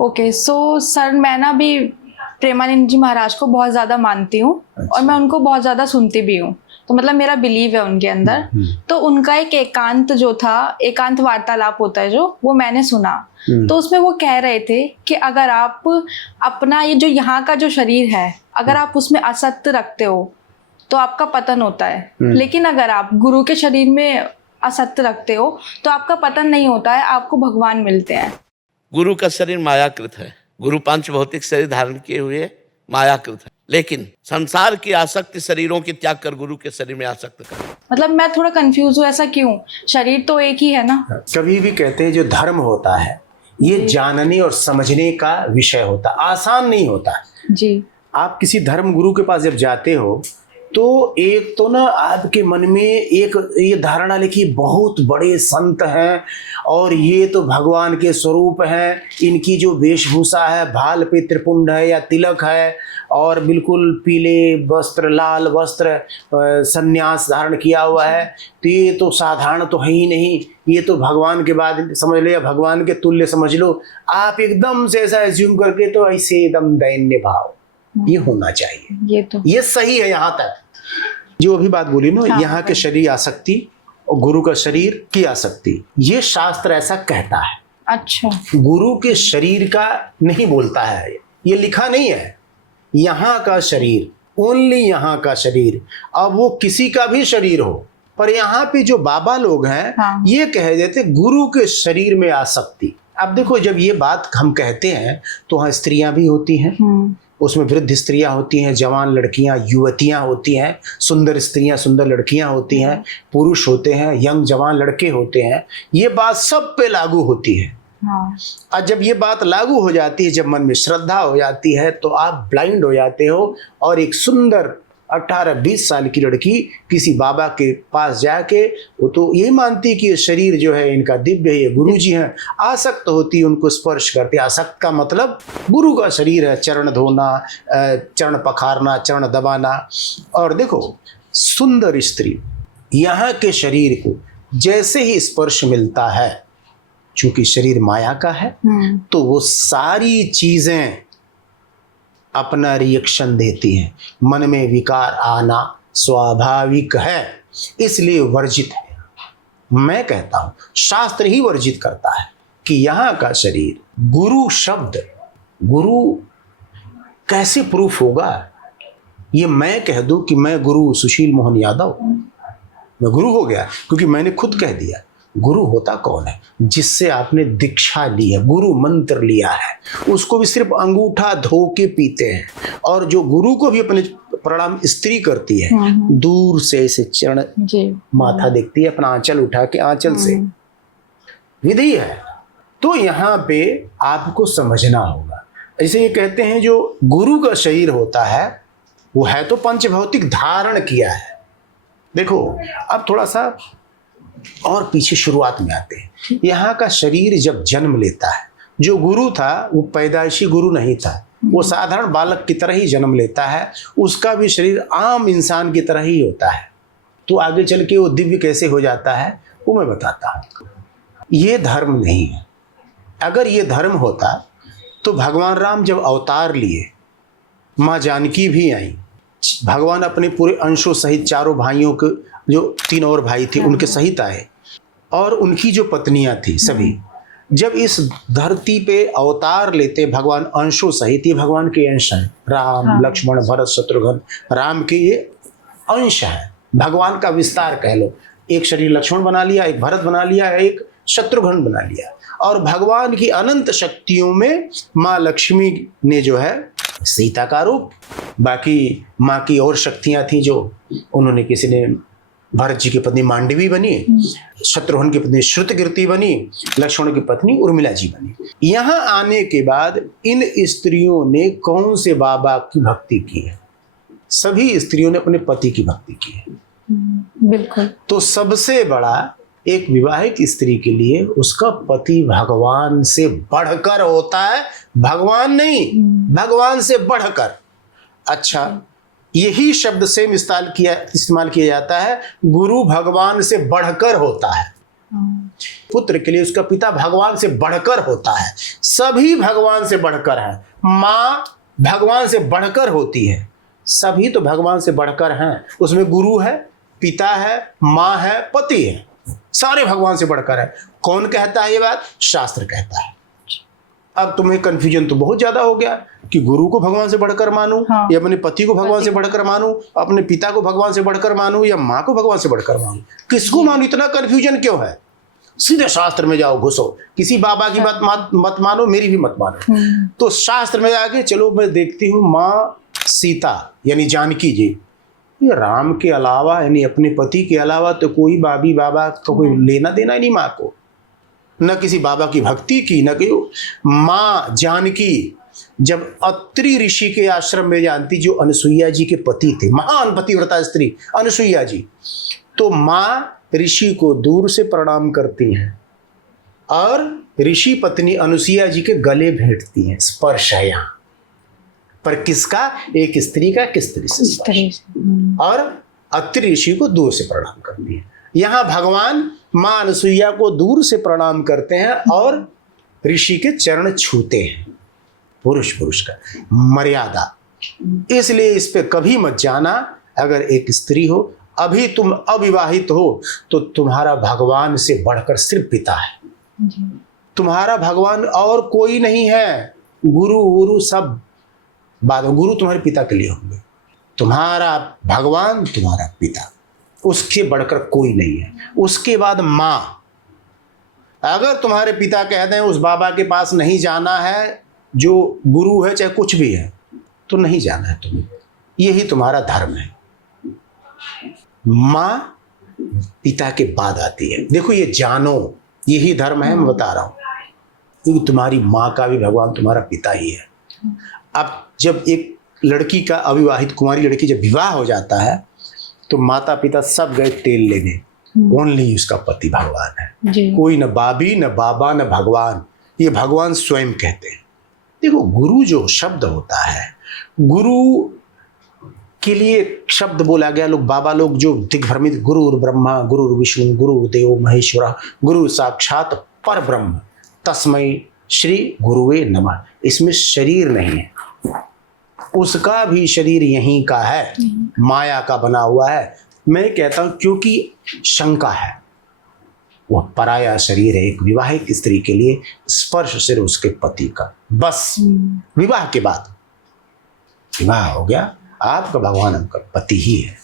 Okay, so sir मैं ना अभी प्रेमानंद जी महाराज को बहुत ज़्यादा मानती हूँ और मैं उनको बहुत ज़्यादा सुनती भी हूँ, तो मतलब मेरा बिलीव है उनके अंदर। तो उनका एक एकांत जो था, एकांत वार्तालाप होता है जो, वो मैंने सुना। तो उसमें वो कह रहे थे कि अगर आप अपना ये जो यहाँ का जो शरीर है, अगर आप उसमें असत्य रखते हो तो आपका पतन होता है, लेकिन अगर आप गुरु के शरीर में असत्य रखते हो तो आपका पतन नहीं होता है, आपको भगवान मिलते हैं। गुरु का शरीर मायाकृत है। गुरु पांच भौतिक शरीर धारण किए हुए मायाकृत है, लेकिन संसार की आसक्ति शरीरों की त्याग कर गुरु के शरीर में आसक्त कर। मतलब मैं थोड़ा कंफ्यूज हूँ, ऐसा क्यों? शरीर तो एक ही है ना। कभी भी कहते हैं जो धर्म होता है ये जानने और समझने का विषय होता, आसान नहीं होता जी। आप किसी धर्म गुरु के पास जब जाते हो तो एक तो ना आपके मन में एक ये धारणा ले कि बहुत बड़े संत हैं और ये तो भगवान के स्वरूप हैं, इनकी जो वेशभूषा है, भाल पे त्रिपुंड है या तिलक है और बिल्कुल पीले वस्त्र, लाल वस्त्र, संन्यास धारण किया हुआ है, तो ये तो साधारण तो है ही नहीं, ये तो भगवान के बाद समझ लो या भगवान के तुल्य समझ लो। आप एकदम से ऐसा एज्यूम करके तो ऐसे एकदम दैन्य भाव, ये होना चाहिए। ये सही है यहाँ तक जो अभी बात बोली ना। यहाँ के शरीर आसक्ति और गुरु का शरीर की आसक्ति, ये शास्त्र ऐसा कहता है। अच्छा, गुरु के शरीर का नहीं बोलता है, ये लिखा नहीं है। यहाँ का शरीर, ओनली यहाँ का शरीर, अब वो किसी का भी शरीर हो, पर यहाँ पे जो बाबा लोग हैं ये कह देते गुरु के शरीर में आसक्ति। अब देखो जब ये बात हम कहते हैं तो वहाँ स्त्रियां भी होती हैं, उसमें वृद्ध स्त्रियां होती हैं, जवान लड़कियां, युवतियां होती हैं, सुंदर स्त्रियां, सुंदर लड़कियां होती हैं, पुरुष होते हैं, यंग जवान लड़के होते हैं। ये बात सब पे लागू होती है। और जब ये बात लागू हो जाती है, जब मन में श्रद्धा हो जाती है तो आप ब्लाइंड हो जाते हो और एक सुंदर 18-20 साल की लड़की किसी बाबा के पास जाके वो तो यही मानती है कि ये शरीर जो है इनका दिव्य है, ये गुरु जी हैं, आसक्त होती, उनको स्पर्श करती। आसक्त का मतलब गुरु का शरीर है, चरण धोना, चरण पखारना, चरण दबाना। और देखो सुंदर स्त्री यहाँ के शरीर को जैसे ही स्पर्श मिलता है, चूंकि शरीर माया का है तो वो सारी चीजें अपना रिएक्शन देती हैं, मन में विकार आना स्वाभाविक है, इसलिए वर्जित है। मैं कहता हूं शास्त्र ही वर्जित करता है कि यहाँ का शरीर, गुरु शब्द, गुरु कैसे प्रूफ होगा? ये मैं कह दूं कि मैं गुरु सुशील मोहन यादव, मैं गुरु हो गया क्योंकि मैंने खुद कह दिया। गुरु होता कौन है? जिससे आपने दीक्षा ली है, गुरु मंत्र लिया है, उसको भी सिर्फ अंगूठा धो के पीते हैं। और जो गुरु को भी अपने प्रणाम स्त्री करती है, दूर से ऐसे चरण माथा देखती है, अपना आंचल उठा के आंचल से, विधि है। तो यहाँ पे आपको समझना होगा। ऐसे ये कहते हैं जो गुरु का शरीर होता है वो है तो पंचभौतिक धारण किया है। देखो अब थोड़ा सा और पीछे शुरुआत में आते हैं। यहाँ का शरीर जब जन्म लेता है, जो गुरु था वो पैदाइशी गुरु नहीं था, वो साधारण बालक की तरह ही जन्म लेता है, उसका भी शरीर आम इंसान की तरह ही होता है। तो आगे चल के वो दिव्य कैसे हो जाता है वो मैं बताता हूँ। ये धर्म नहीं है। अगर ये धर्म होता तो भगवान राम जब अवतार लिए, माँ जानकी भी आई, भगवान अपने पूरे अंशों सहित चारों भाइयों के, जो 3 और भाई थे उनके सहित आए, और उनकी जो पत्नियां थी सभी, जब इस धरती पे अवतार लेते भगवान अंशों सहित, ये भगवान के अंश हैं, राम लक्ष्मण भरत शत्रुघ्न, राम के ये अंश है, भगवान का विस्तार कह लो। एक शरीर लक्ष्मण बना लिया, एक भरत बना लिया, एक शत्रुघ्न बना लिया। और भगवान की अनंत शक्तियों में माँ लक्ष्मी ने जो है सीता का रूप, बाकी माँ की और शक्तियां थी जो उन्होंने, किसी ने भरत जी की पत्नी मांडवी बनी, शत्रुघ्न की पत्नी श्रुतकीर्ति बनी, लक्ष्मण की पत्नी उर्मिला जी बनी। यहाँ आने के बाद इन स्त्रियों ने कौन से बाबा की भक्ति की है? सभी स्त्रियों ने अपने पति की भक्ति की है। बिल्कुल। तो सबसे बड़ा एक विवाहित स्त्री के लिए उसका पति भगवान से बढ़कर होता है, भगवान नहीं, भगवान से बढ़कर। अच्छा, यही शब्द सेम इस्तेमाल किया जाता है, गुरु भगवान से बढ़कर होता है। पुत्र के लिए उसका पिता भगवान से बढ़कर होता है। सभी भगवान से बढ़कर है। माँ भगवान से बढ़कर होती है। सभी तो भगवान से बढ़कर हैं। उसमें गुरु है, पिता है, माँ है, पति है, सारे भगवान से बढ़कर है। कौन कहता है ये बात? शास्त्र कहता है। अब तुम्हें कंफ्यूजन तो बहुत ज्यादा हो गया कि गुरु को भगवान से बढ़कर मानूं, हाँ। या अपने पति को भगवान से बढ़कर मानूं, अपने पिता को भगवान से बढ़कर मानूं, या माँ को भगवान से बढ़कर मानूं। किसको मानूं? इतना कंफ्यूजन क्यों है? सीधे शास्त्र में जाओ, घुसो। किसी बाबा की बात मत मानो, मेरी भी मत मानो। तो शास्त्र में आगे चलो, मैं देखती हूँ माँ सीता यानी जानकी जी, ये राम के अलावा यानी अपने पति के अलावा तो कोई बाबी बाबा का कोई लेना देना ही नहीं माँ को, न किसी बाबा की भक्ति की, न कि माँ जानकी जब अत्रि ऋषि के आश्रम में जानती, जो अनुसुईया जी के पति थे, महान पतिव्रता स्त्री अनुसुईया जी, तो माँ ऋषि को दूर से प्रणाम करती हैं और ऋषि पत्नी अनुसुईया जी के गले भेंटती हैं। स्पर्श है यहाँ पर किसका? एक स्त्री का किस स्त्री से स्पर्श। और अत्रि ऋषि को दूर से प्रणाम करती है। यहाँ भगवान माँ अनुसुईया को दूर से प्रणाम करते हैं और ऋषि के चरण छूते हैं। पुरुष का मर्यादा। इसलिए इस पे कभी मत जाना। अगर एक स्त्री हो, अभी तुम अविवाहित हो, तो तुम्हारा भगवान से बढ़कर सिर्फ पिता है। तुम्हारा भगवान और कोई नहीं है। गुरु सब बाद में, गुरु तुम्हारे पिता के लिए होंगे। तुम्हारा भगवान तुम्हारा पिता, उसके बढ़कर कोई नहीं है। उसके बाद माँ। अगर तुम्हारे पिता कहते हैं उस बाबा के पास नहीं जाना है, जो गुरु है चाहे कुछ भी है, तो नहीं जाना है तुम्हें। यही तुम्हारा धर्म है। माँ पिता के बाद आती है। देखो ये जानो, यही धर्म है। मैं बता रहा हूं, क्योंकि तुम्हारी माँ का भी भगवान तुम्हारा पिता ही है। अब जब एक लड़की का, अविवाहित कुंवारी लड़की जब विवाह हो जाता है, तो माता पिता सब गए तेल लेने, ओनली उसका पति भगवान है। कोई न बाबी, न बाबा, न भगवान। ये भगवान स्वयं कहते हैं। देखो गुरु जो शब्द होता है, गुरु के लिए शब्द बोला गया। लोग बाबा लोग जो दिग्भ्रमित, गुरु ब्रह्मा, गुरु विष्णु, गुरु देव महेश्वरा, गुरु साक्षात पर ब्रह्म, तस्मै श्री गुरुवे नमः। इसमें शरीर नहीं है, उसका भी शरीर यहीं का है, माया का बना हुआ है। मैं कहता हूं क्योंकि शंका है, वह पराया शरीर है। एक विवाहित स्त्री के लिए स्पर्श सिर्फ उसके पति का, बस। विवाह के बाद विवाह हो गया, आपका भगवान आपका पति ही है।